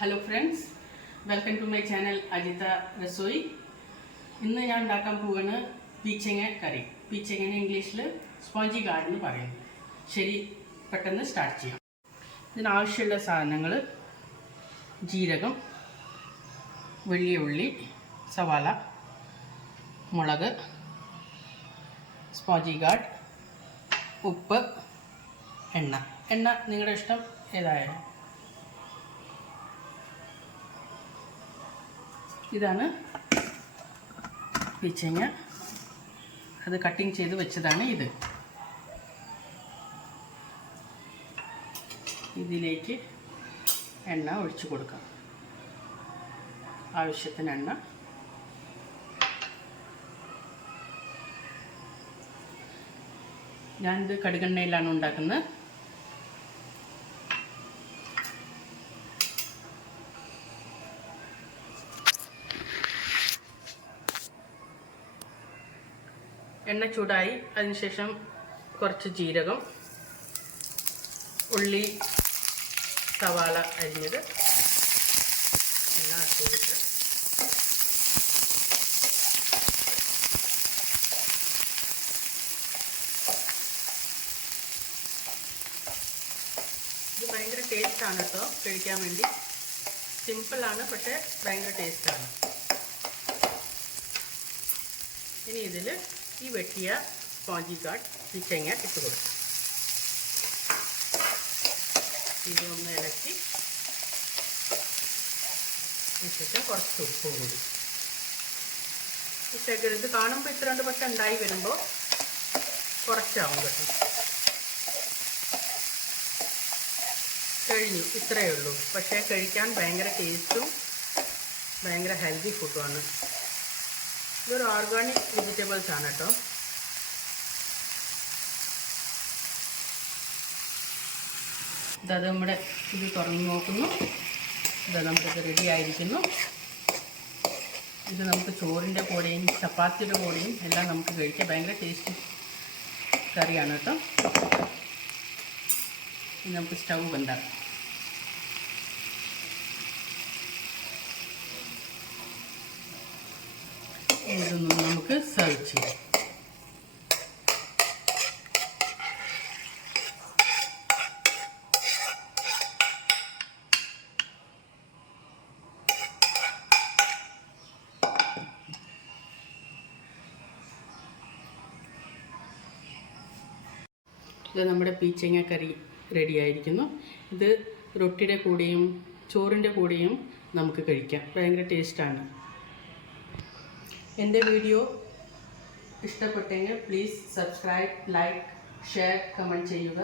Hello friends, welcome to my channel Ajitha Rasoi. ഇന്ന് ഞാൻ ഉണ്ടാക്കാൻ പോവാണ് പീച്ചങ്ങ കറി. പീച്ചങ്ങ ഇംഗ്ലീഷിൽ സ്പോഞ്ചി ഗാർഡ് എന്ന് പറയുന്നു. ശരി, പെട്ടെന്ന് സ്റ്റാർട്ട് ചെയ്യാം. ഇതിനാവശ്യമുള്ള സാധനങ്ങൾ: ജീരകം, വലിയ ഉള്ളി, സവാള, മുളക്, സ്പോഞ്ചി ഗാർഡ്, ഉപ്പ്, എണ്ണ നിങ്ങളുടെ ഇഷ്ടം ഏതായാലും. ഇതാണ് പീച്ചങ്ങ. അത് കട്ടിങ് ചെയ്ത് വെച്ചതാണ്. ഇതിലേക്ക് എണ്ണ ഒഴിച്ചു കൊടുക്കാം. ആവശ്യത്തിന് എണ്ണ. ഞാനിത് കടുകെണ്ണയിലാണ് ഉണ്ടാക്കുന്നത്. എണ്ണ ചൂടായി. അതിനുശേഷം കുറച്ച് ജീരകം, ഉള്ളി, സവാള അരിഞ്ഞത് എല്ലാം ഇട്ട് ഇത് ഭയങ്കര ടേസ്റ്റാണ് കേട്ടോ. കഴിക്കാൻ വേണ്ടി സിമ്പിളാണ്, പക്ഷേ ഭയങ്കര ടേസ്റ്റാണ്. ഇനി ഇതിൽ ഈ വെട്ടിയ സ്പോഞ്ചി ഗാർഡ് പീച്ചങ്ങ ഇട്ട് കൊടുക്കും. ഇതൊന്ന് ഇളക്കി ശേഷം കുറച്ച് ഉപ്പും കൂടി ഇട്ടേക്കരുത്. ഇത് കാണുമ്പോൾ ഇത്ര ഉണ്ട്, പക്ഷെ ഉണ്ടായി വരുമ്പോൾ കുറച്ചാവും കേട്ടോ. കഴിഞ്ഞു, ഇത്രയേ ഉള്ളൂ. പക്ഷേ കഴിക്കാൻ ഭയങ്കര ടേസ്റ്റും ഭയങ്കര ഹെൽത്തി ഫുഡുമാണ്. ഇതൊരു ഓർഗാനിക് വെജിറ്റബിൾസ് ആണ് കേട്ടോ. നമ്മുടെ ഇത് തുറന്ന് നോക്കുന്നു. നമുക്കിത് റെഡി ആയിരിക്കുന്നു. ഇത് നമുക്ക് ചോറിൻ്റെ കൂടെയും ചപ്പാത്തിയുടെ കൂടെയും എല്ലാം നമുക്ക് കഴിക്കാം. ഭയങ്കര ടേസ്റ്റി കറിയാണ് കേട്ടോ. ഇനി നമുക്ക് സ്റ്റൗ ബന്ധാക്കാം. ഇതൊന്നും നമുക്ക് സെർവ് ചെയ്യാം. ഇത് നമ്മുടെ പീച്ചങ്ങ കറി റെഡി ആയിരിക്കുന്നു. ഇത് റൊട്ടിയുടെ കൂടെയും ചോറിൻ്റെ കൂടെയും നമുക്ക് കഴിക്കാം. ഭയങ്കര ടേസ്റ്റാണ്. എൻ്റെ വീഡിയോ ഇഷ്ടപ്പെട്ടെങ്കിൽ please subscribe, like, share, comment ചെയ്യുക.